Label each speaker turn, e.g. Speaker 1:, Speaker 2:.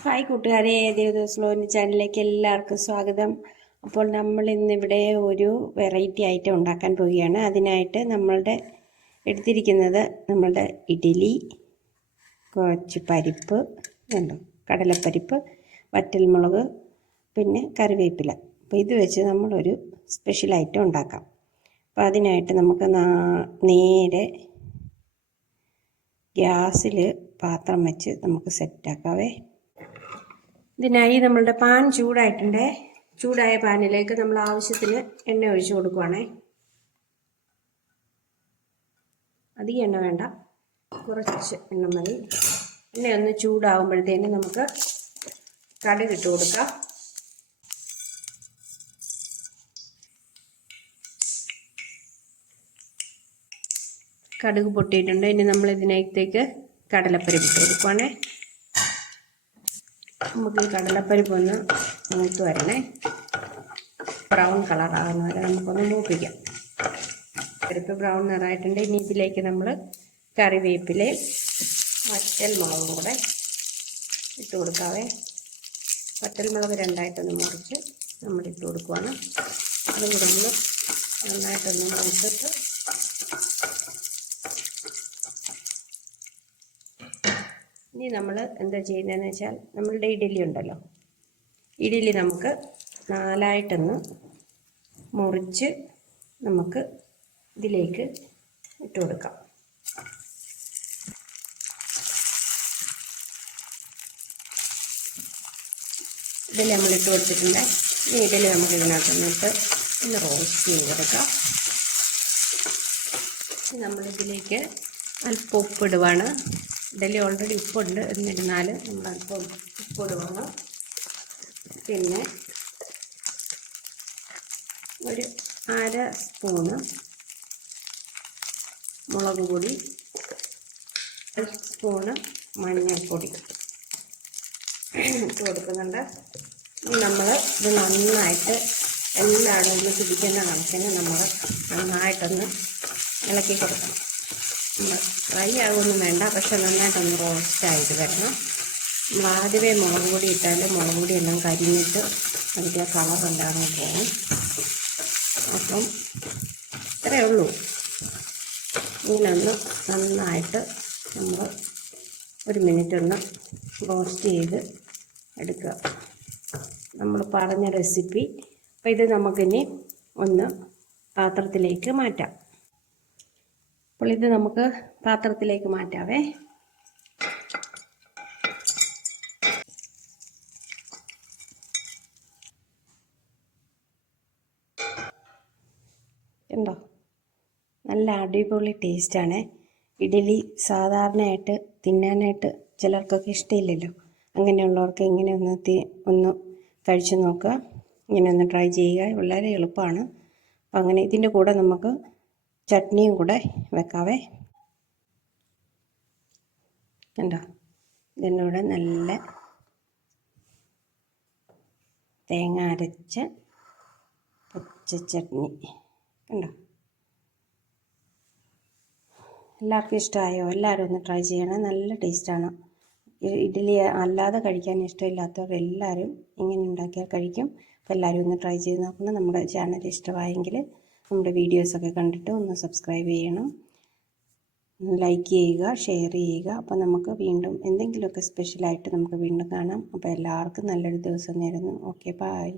Speaker 1: Hi കൂട്ടുകാരെ ദേവദോസ്ലോന് ചാനലിലേക്ക് എല്ലാവർക്കും സ്വാഗതം. അപ്പോൾ നമ്മൾ ഇന്നിവിടെ ഒരു വെറൈറ്റി ഐറ്റം ഉണ്ടാക്കാൻ പോവുകയാണ്. അതിനായിട്ട് നമ്മളുടെ എടുത്തിരിക്കുന്നത് നമ്മളുടെ ഇഡലി കുറച്ച് പരിപ്പ് ഉണ്ടോ കടലപ്പരിപ്പ് വറ്റൽമുളക് പിന്നെ കറിവേപ്പില. അപ്പോൾ ഇത് വെച്ച് നമ്മളൊരു സ്പെഷ്യൽ ഐറ്റം ഉണ്ടാക്കാം. അപ്പോൾ അതിനായിട്ട് നമുക്ക് നേരെ ഗ്യാസിൽ പാത്രം വെച്ച് നമുക്ക് സെറ്റാക്കാവേ ഇതിനായി നമ്മളുടെ പാൻ ചൂടായിട്ടുണ്ട്. ചൂടായ പാനിലേക്ക് നമ്മൾ ആവശ്യത്തിന് എണ്ണ ഒഴിച്ചു കൊടുക്കുവാണേ. അധികം എണ്ണ വേണ്ട. കുറച്ച് എണ്ണ മതി. എണ്ണ ഒന്ന് ചൂടാകുമ്പോഴത്തേന് നമുക്ക് കടുക് ഇട്ട് കൊടുക്കാം. കടുക് പൊട്ടിയിട്ടുണ്ട്. ഇനി നമ്മൾ ഇതിനകത്തേക്ക് കടലപ്പരിപ്പ് ഇട്ട് കൊടുക്കുവാണേ. നമുക്ക് ഈ കടലപ്പരിപ്പ് ഒന്ന് മൂത്ത് വരണേ. ബ്രൗൺ കളറാകുന്ന വരെ നമുക്കൊന്ന് മൂപ്പിക്കാം. പരിപ്പ് ബ്രൗൺ നിറായിട്ടുണ്ട്. ഇനി ഇതിലേക്ക് നമ്മൾ കറിവേപ്പിലയും വറ്റൽ മുളകും കൂടെ ഇട്ട് കൊടുക്കാവേ. വറ്റൽ മുളക് രണ്ടായിട്ടൊന്ന് മുറിച്ച് നമ്മൾ ഇട്ട് കൊടുക്കുവാണ്. അതും കൂടെ നമ്മൾ നന്നായിട്ടൊന്ന് മൂത്തിട്ട് ഇനി നമ്മൾ എന്താ ചെയ്യുന്നതെന്ന് വെച്ചാൽ നമ്മളുടെ ഇഡലി ഉണ്ടല്ലോ. ഇഡലി നമുക്ക് നാലായിട്ടൊന്ന് മുറിച്ച് നമുക്ക് ഇതിലേക്ക് ഇട്ട് കൊടുക്കാം. ഇഡലി നമ്മൾ ഇട്ട് കൊടുത്തിട്ടുണ്ട്. ഈ ഇഡലി നമുക്ക് ഇതിനകത്തൊന്നിട്ട് ഒന്ന് റോസ്റ്റ് ചെയ്ത് കൊടുക്കാം. നമ്മളിതിലേക്ക് അല്പം ഉപ്പിടുവാണ് ഇഡലി ഓൾറെഡി ഉപ്പുണ്ട്. എന്നിരുന്നാൽ നമ്മൾ അല്പം ഉപ്പിടുവാണ് പിന്നെ ഒരു അര സ്പൂണ് മുളക് പൊടി ഒരു സ്പൂണ് മഞ്ഞൾപ്പൊടി ഇട്ട് കൊടുക്കുന്നുണ്ട്. നമ്മൾ ഇത് നന്നായിട്ട് ഒന്ന് പിടിക്കുന്ന കണക്കിന് നമ്മൾ നന്നായിട്ടൊന്ന് ഇളക്കി കൊടുക്കണം. ഫ്രൈ ആകുമൊന്നും വേണ്ട. പക്ഷെ നന്നായിട്ടൊന്ന് റോസ്റ്റായിട്ട് വരണം. നമ്മൾ ആദ്യമേ മുളക് പൊടി ഇട്ടാൽ മുളക് പൊടി എല്ലാം കരിഞ്ഞിട്ട് അതിന്റെ കളർ ഉണ്ടാകാൻ പോകും അപ്പം ഇത്രയേ ഉള്ളൂ. ഇങ്ങനൊന്ന് നന്നായിട്ട് നമ്മൾ ഒരു മിനിറ്റ് ഒന്ന് റോസ്റ്റ് ചെയ്ത് എടുക്കുക. നമ്മൾ പറഞ്ഞ റെസിപ്പി അപ്പോൾ ഇത് നമുക്കിനി ഒന്ന് പാത്രത്തിലേക്ക് മാറ്റാം. അപ്പോൾ ഇത് നമുക്ക് പാത്രത്തിലേക്ക് മാറ്റാവേ. ഉണ്ടോ നല്ല അടിപൊളി ടേസ്റ്റാണ്. ഇഡലി സാധാരണയായിട്ട് തിന്നാനായിട്ട് ചിലർക്കൊക്കെ ഇഷ്ടമില്ലല്ലോ. അങ്ങനെയുള്ളവർക്ക് ഇങ്ങനെ ഒന്ന് ഒന്ന് കഴിച്ചു നോക്കുക. ഇങ്ങനെ ഒന്ന് ട്രൈ ചെയ്യുക. വളരെ എളുപ്പമാണ്. അപ്പം അങ്ങനെ ഇതിന്റെ കൂടെ നമുക്ക് ചട്നിയും കൂടെ വെക്കാവേ. കണ്ടോ? ഇതിനൂടെ നല്ല തേങ്ങ അരച്ച പച്ച ചട്നി. കണ്ടോ? എല്ലാവർക്കും ഇഷ്ടമായോ? എല്ലാവരും ഒന്ന് ട്രൈ ചെയ്യണം. നല്ല ടേസ്റ്റാണ്. ഇഡ്ഡലി അല്ലാതെ കഴിക്കാൻ ഇഷ്ടമില്ലാത്തവർ എല്ലാവരും ഇങ്ങനെ ഉണ്ടാക്കിയാൽ കഴിക്കും. അപ്പോൾ എല്ലാവരും ഒന്ന് ട്രൈ ചെയ്ത് നോക്കണം. നമ്മുടെ ചാനൽ ഇഷ്ടമായെങ്കിൽ നമ്മുടെ വീഡിയോസൊക്കെ കണ്ടിട്ട് ഒന്ന് സബ്സ്ക്രൈബ് ചെയ്യണം. ലൈക്ക് ചെയ്യുക ഷെയർ ചെയ്യുക. അപ്പോൾ നമുക്ക് വീണ്ടും എന്തെങ്കിലുമൊക്കെ സ്പെഷ്യലായിട്ട് നമുക്ക് വീണ്ടും കാണാം. അപ്പോൾ എല്ലാവർക്കും നല്ലൊരു ദിവസം നേരുന്നു. Okay bye